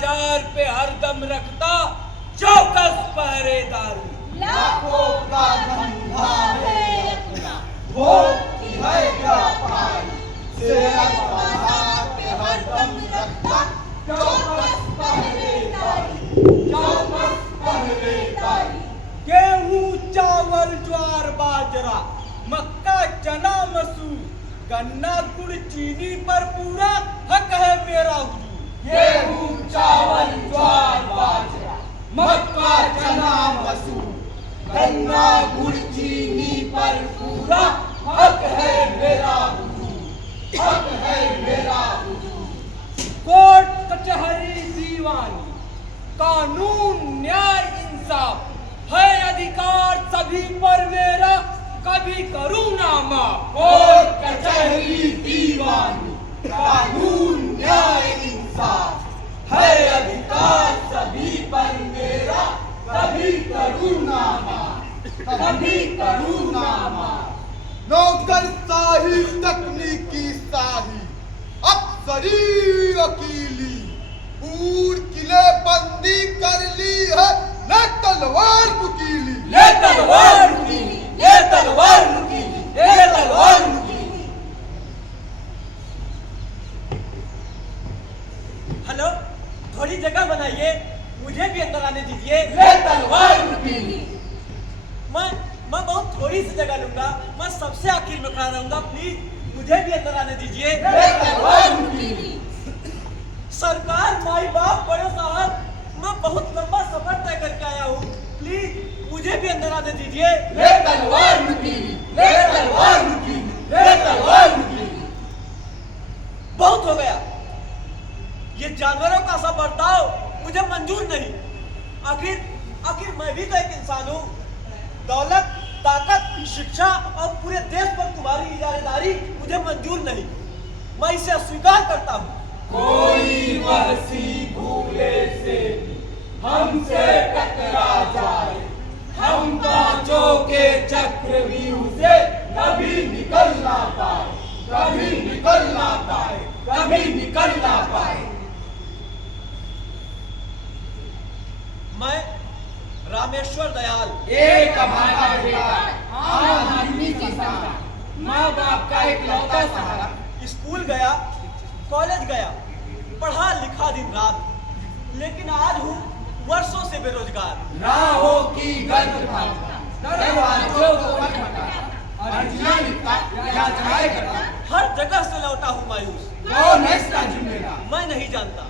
बाजार पे हरदम रखता चौकस पहरेदारी। लाखों का धंधा है अपना, भोग की है व्यापारी। सेहत बाजार पे हरदम रखता चौकस पहरेदारी, चौकस पहरेदारी। गेहूं चावल ज्वार बाजरा मक्का चना मसूर गन्ना गुड़ चीनी पर पूरा हक है मेरा हुजूर। गेहूं चावल ज्वार बाजरा मक्का चना मसूर गन्ना गुड़ चीनी पर पूरा हक है मेरा हुजूर, हक है मेरा हुजूर। कोर्ट कचहरी दीवानी कानून न्याय इंसाफ है अधिकार सभी पर मेरा, कभी करूँ ना माफ। कोर्ट कचहरी दीवानी कानून न्याय इंसाफ है अधिकार सभी पर मेरा, कभी करूँ ना माफ, कभी करूँ ना माफ। नौकरशाही तकनीकी शाही अफसरी वकीली पूर किले बंदी कर ली है, ले तलवार नुकीली, ले तलवार नुकीली, ले तलवार नुकीली, ले तलवार नुकीली। हेलो, थोड़ी जगह बनाइए, मुझे भी अंदर आने दीजिए। ले तलवार नुकीली। मैं बहुत थोड़ी सी जगह लूंगा, मैं सबसे आखिर में खड़ा रहूंगा, प्लीज मुझे भी अंदर आने दीजिए। ले तलवार नुकीली। सरकार माई बाप बड़े साहब, मैं बहुत लंबा सफर तय करके आया हूँ, प्लीज मुझे भी अंदर आने दीजिए। ले तलवार नुकीली, ले तलवार नुकीली, ले तलवार नुकीली। बहुत हो गया, ये जानवरों का सा बर्ताव मुझे मंजूर नहीं। आखिर मैं भी तो एक इंसान हूँ। दौलत, ताकत, शिक्षा और पूरे देश पर तुम्हारी इजारेदारी मुझे मंजूर नहीं, मैं इसे अस्वीकार करता हूँ। कोई वहसी भूले से हमसे टकरा जाए, हम पांचों के चक्रव्यूह से कभी निकल ना पाए, कभी निकल ना पाए, कभी निकल ना पाए। मैं रामेश्वर दयाल, एक हमारा बेटा, आम आदमी की संतान, माँ बाप का इकलौता सहारा। स्कूल गया, कॉलेज गया, पढ़ा लिखा दिन रात, लेकिन आज हूँ वर्षों से बेरोजगार। राहों की गर्द भागता, दरवाजों को खटखटाता, अर्जियां लिखता, याचनाएं करता। हर जगह से लौटा हूँ मायूस। कौन है इसका जिम्मेदार? मैं नहीं जानता,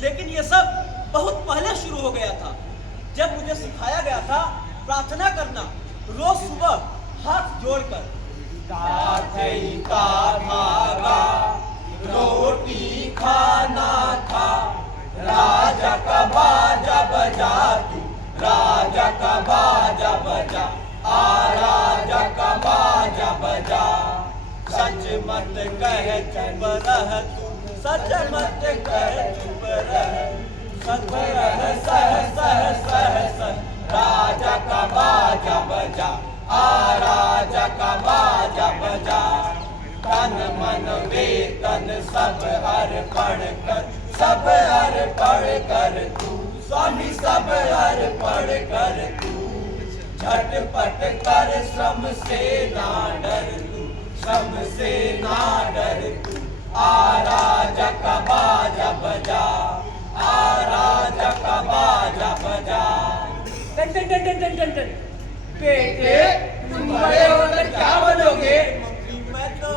लेकिन ये सब बहुत पहले शुरू हो गया था, जब मुझे सिखाया गया था प्रार्थना करना रोज सुबह हाथ जोड़कर। काथई का धागा रोटी खाना था, राजा का बाजा बजा तू, राजा का बाजा बजा, आ राजा का बाजा बजा। सच मत कह चुप रह तू, सच मत कह चुप रह, सच रह सह सह सह सह, राजा का बाजा बजा, आ राजा का बाजा बजा। तन मन वेतन सब अर्पण कर, सब अर्पण कर तू, स्वामी सब अर्पण कर तू। झटपट कर श्रम से ना डर तू, श्रम से ना डर तू, आ राजा का बाजा बजा, आ राजा का बाजा बजा। टन टन टन टन टन टन टन। बेटे तुम बड़े होकर क्या बनोगे? मम्मी मैं तो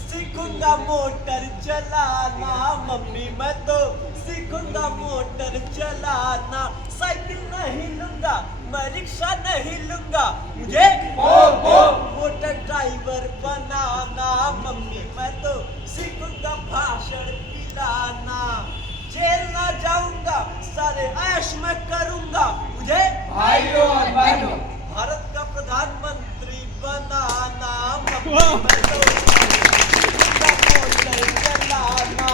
सीखूंगा मोटर चलाना, मम्मी मैं तो सीखूंगा मोटर चलाना। साइकिल नहीं लूंगा, मैं रिक्शा नहीं लूंगा, मुझे मोटर ड्राइवर बनाना। मम्मी मैं तो सीखूंगा भाषण पिलाना। जेल ना जाऊंगा, सारे ऐश में करूंगा, मुझे भाइयों और बहनों, भारत का प्रधानमंत्री बनाना। मम्मी मैं तो सीखूंगा मोटर चलाना।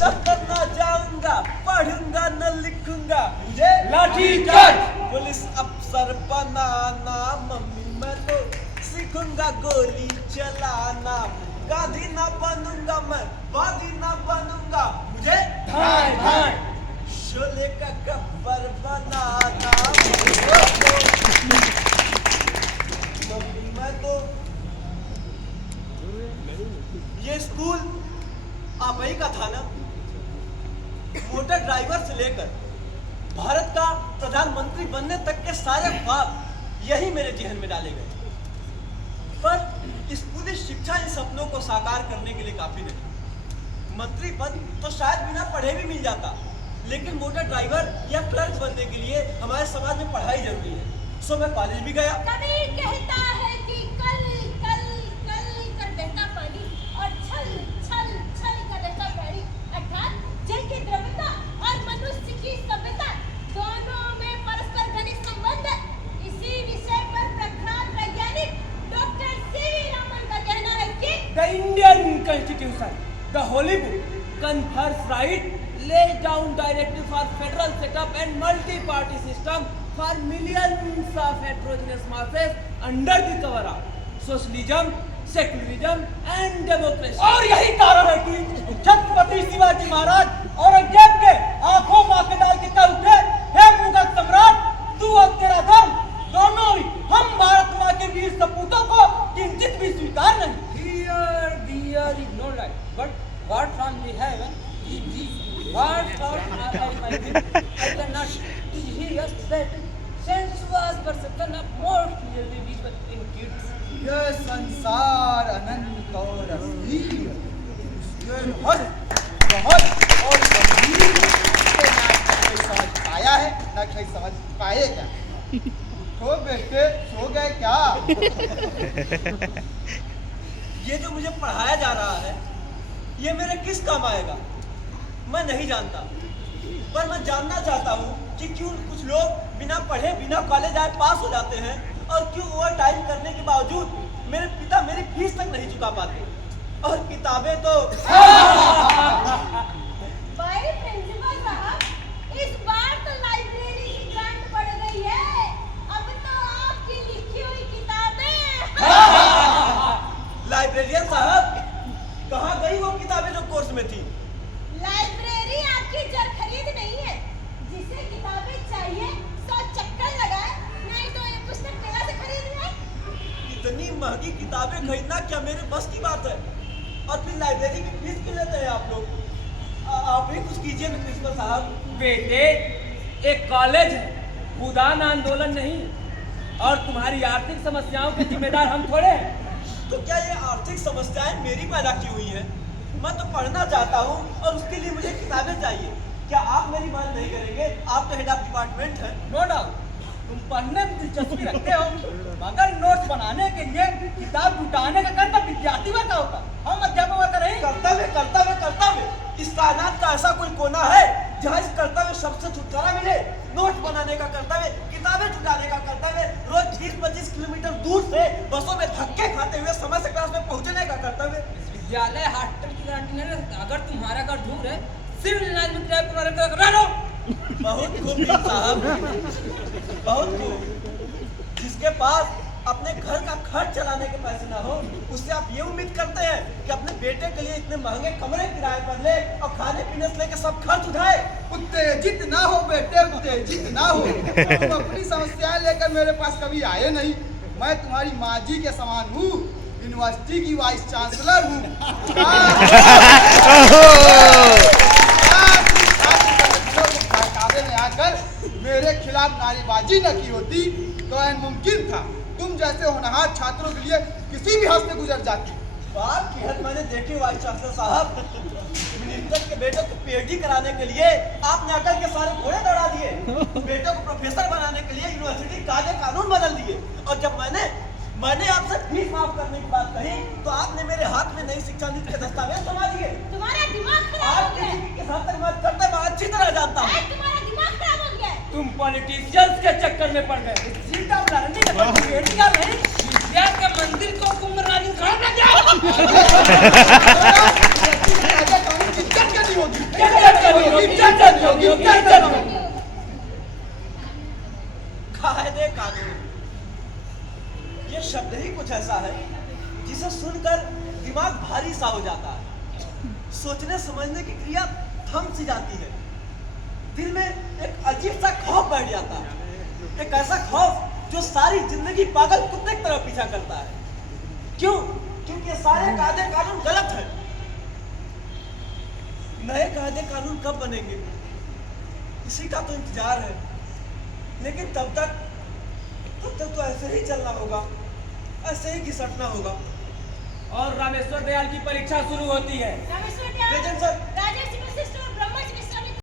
दफ्तर ना जाऊंगा, पढ़ूंगा न लिखूंगा, मुझे लाठी चार्ज। पुलिस अफसर बनाना। मम्मी मैं तो सीखूंगा गोली चलाना। गांधी ना बनूंगा मैं, वादी ना बनूंगा, मुझे धाय धाय। शुद्ध का था ना, मोटर ड्राइवर से लेकर भारत का प्रधानमंत्री बनने तक के सारे ख्वाब यही मेरे जहन में डाले गए। पर स्कूली शिक्षा इन सपनों को साकार करने के लिए काफी नहीं। मंत्री पद तो शायद बिना पढ़े भी मिल जाता, लेकिन मोटर ड्राइवर या क्लर्क बनने के लिए हमारे समाज में पढ़ाई जरूरी है। सो मैं कॉलेज भी गया। कबीर कहता है कि कल कल कल कर बहता पानी और छल छल छल कर रहता पैड़ी, अर्थात जल की द्रव्यता और मनुष्य की सभ्यता दोनों में परस्पर घनिष्ठ संबंध है। इसी विषय पर प्रख्यात वैज्ञानिक डॉक्टर सीवी रमन का कहना है कि The Indian Constitution, the Holy Book, confers right, lays down directive for federal setup and multi-party system for millions of heterogeneous masses under the cover of socialism, secularism and democracy. और यही कारण है कि छत्रपति शिवाजी महाराज औरंगजेब के आंखों में आंखें डाल के कह उठे, हे मुगल सम्राट, तू और तेरा धर्म दोनों ही हम भारत माँ के वीर सपूतों को किंचित भी स्वीकार नहीं। Here there is no light, but what from the heaven is this? What from my people? I cannot hear that sensuous perception of more clearly visible in kids. यह संसार अनंत और असीम, इसमें बहुत और गंभीर है, ना कोई समझ पाया है ना कोई समझ पाएगा। तो बेटे सो गए क्या? ये जो मुझे पढ़ाया जा रहा है, ये मेरे किस काम आएगा मैं नहीं जानता। पर मैं जानना चाहता हूँ कि क्यों कुछ लोग बिना पढ़े बिना कॉलेज आए पास हो जाते हैं, और क्यों ओवर टाइम करने के बावजूद मेरे पिता मेरी फीस तक नहीं चुका पाते। और किताबें तो भाई प्रिंसिपल साहब, इस बार तो लाइब्रेरी की ग्रांट बढ़ गई है। अब तो आपकी लिखी हुई किताबें लाइब्रेरियन साहब, कहाँ गई वो किताबें जो कोर्स में थी? लाइब्रेरी आपकी जर खरीद नहीं है। जिसे किताबें चाहिए 100 चक्कर लगाए, नहीं तो ये पुस्तक मेला से खरीद ले। इतनी महंगी किताबें खरीदना क्या मेरे बस की बात है? और फिर लाइब्रेरी की फीस क्यों लेते हैं आप लोग? आप ही कुछ कीजिए ना प्रिंसिपल साहब। बेटे, एक कॉलेज है, भूदान आंदोलन नहीं। और तुम्हारी आर्थिक समस्याओं के जिम्मेदार हम थोड़े हैं। तो क्या ये आर्थिक समस्याएं मेरी पैदा की हुई है? मैं तो पढ़ना चाहता हूँ और उसके लिए मुझे किताबें चाहिए। क्या आप मेरी बात नहीं करेंगे? आप तो हेड ऑफ डिपार्टमेंट हैं। नो डाउट, तुम पढ़ने में दिलचस्पी रखते हो, मगर नोट्स बनाने के लिए किताब जुटाने का कर्तव्य विद्यार्थी का होता, हम अध्यापक का नहीं। कर्तव्य कर्तव्य कर्तव्य, इस कायनात का ऐसा कोई कोना है जहाँ इस कर्तव्य शब्द से छुटकारा मिले? नोट बनाने का कर्तव्य, किताबें जुटाने का कर्तव्य, रोज 20-25 किलोमीटर दूर से बसों में धक्के खाते हुए समय से क्लास में पहुँचने का कर्तव्य। विद्यालय हॉस्टल की गारंटी नहीं है। अगर तुम्हारा घर दूर है, सिविल लाइन में किराए पर रह लो। बहुत खूब साहब, बहुत खूब। जिसके पास अपने घर का खर्च चलाने के पैसे ना हो, उससे आप ये उम्मीद करते हैं कि अपने बेटे के लिए इतने महंगे कमरे किराए पर ले और खाने पीने से लेकर सब खर्च उठाए। उत्तेजित ना हो बेटे, उत्तेजित ना हो। तुम अपनी समस्याएं लेकर मेरे पास कभी आए नहीं। मैं तुम्हारी माँ जी के समान हूँ, यूनिवर्सिटी की वाइस चांसलर हूँ। में आकर मेरे खिलाफ नारेबाजी न की होती तो मुमकिन था तुम जैसे होनहार छात्रों के लिए किसी भी हद से गुजर जाती। बात की हद मैंने देखी वाइस चांसलर साहब। मिनिस्टर के बेटे को पीएचडी कराने के लिए आपने अकल के सारे घोड़े दौड़ा दिए। बेटे को प्रोफेसर बनाने के लिए यूनिवर्सिटी कानून बदल दिए। और जब मैंने आपसे फीस माफ करने की बात कही तो आपने मेरे हाथ में नई शिक्षा नीति के दस्तावेज थमा दिए। तुम्हारा दिमाग खराब हो आप गया है। किस हद तक मदद करते मैं अच्छी तरह जानता हूँ। तुम्हारा दिमाग खराब हो गया है। तुम पॉलिटिशियंस के चक्कर में पड़ गए। सीट ऑफ लर्निंग है, पॉलिटिशियन का नहीं। विद्या के मंदिर को कुंभरानी खड़ा कर दिया। कायदे कानून, ये शब्द ही कुछ ऐसा है जिसे सुनकर दिमाग भारी सा हो जाता है। सोचने समझने की क्रिया थम सी जाती है। दिल में एक अजीब सा खौफ बैठ जाता है, एक ऐसा खौफ जो सारी जिंदगी पागल कुत्ते की तरह पीछा करता है। क्यों? क्योंकि सारे कायदे कानून गलत है। नए कायदे कानून कब बनेंगे, इसी का तो इंतजार है। लेकिन तब तक तो ऐसे ही चलना होगा, ऐसे ही घिसटना होगा। और रामेश्वर दयाल की परीक्षा शुरू होती है। Rameshwar Dayal, present sir. राजेश